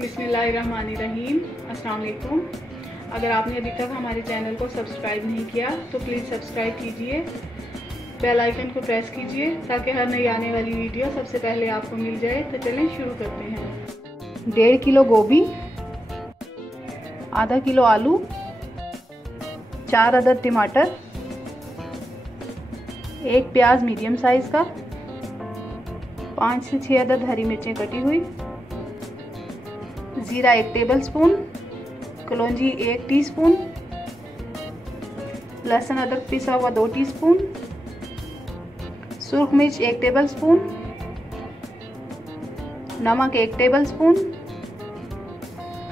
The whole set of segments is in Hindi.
बिस्मिल्लाहिर्रहमानिर्रहीम। अस्सलाम वालेकुम। अगर आपने अभी तक हमारे चैनल को सब्सक्राइब नहीं किया तो प्लीज़ सब्सक्राइब कीजिए, बेल आइकन को प्रेस कीजिए ताकि हर नई आने वाली वीडियो सबसे पहले आपको मिल जाए। तो चलें शुरू करते हैं। 1.5 किलो गोभी, आधा किलो आलू, 4 अदद टमाटर, 1 प्याज मीडियम साइज़ का, 5 से 6 अदद हरी मिर्चें कटी हुई, ज़ीरा 1 टेबलस्पून, कलौंजी 1 टीस्पून, लहसुन अदरक पिसा हुआ 2 टीस्पून, सुर्ख मिर्च 1 टेबलस्पून, नमक 1 टेबलस्पून,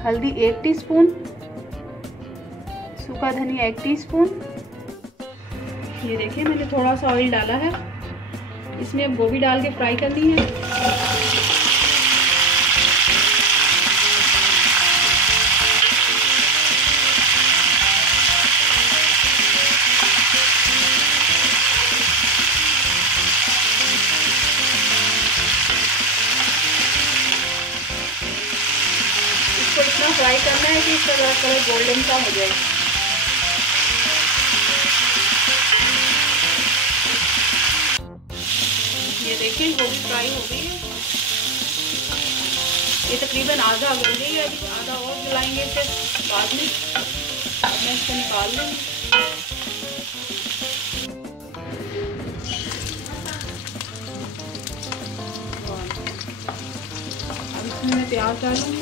हल्दी 1 टीस्पून, सूखा धनिया 1 टीस्पून। ये देखिए मैंने थोड़ा सा ऑयल डाला है, इसमें अब गोभी डाल के फ्राई करनी है। इसको इतना फ्राई करना है कि इसका कलर गोल्डन सा हो जाए। ये देखिए गोभी फ्राई हो गई है, ये तकरीबन आधा हो गई है। अभी आधा और जलाएंगे, फिर बाद में मैं इसको निकाल लूँगी। अब इसमें मैं प्याज डालूँगी।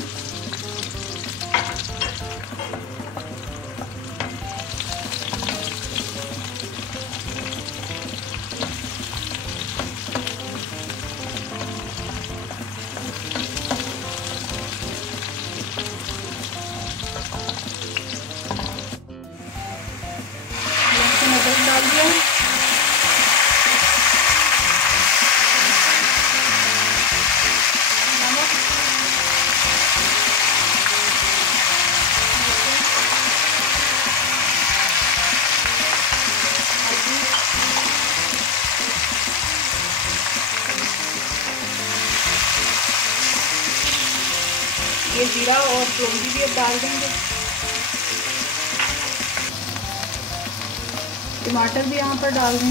डाल दिया, नमक, ये जीरा और कलौंजी भी अब डाल देंगे। टमाटर भी यहाँ पर डाल दें।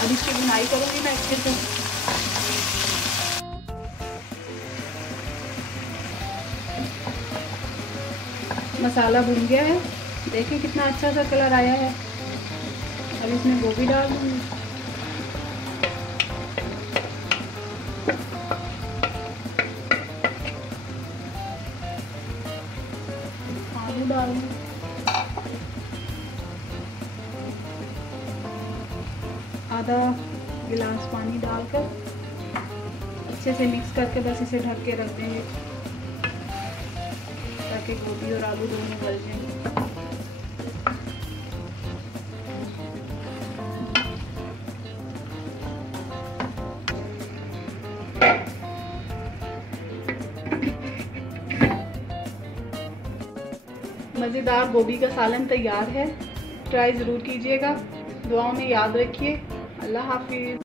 अब इसकी भुनाई करूँगी मैं अच्छे से। मसाला भुन गया है, देखिए कितना अच्छा सा कलर आया है। अब इसमें गोभी डाल दूँगी, आलू डाल दूँ, आधा गिलास पानी डालकर अच्छे से मिक्स करके बस इसे ढक के रख देंगे ताकि गोभी और आलू दोनों गल जाएंगे। मज़ेदार गोभी का सालन तैयार है, ट्राई ज़रूर कीजिएगा। दुआओं में याद रखिए। अल्लाह हाफिज़।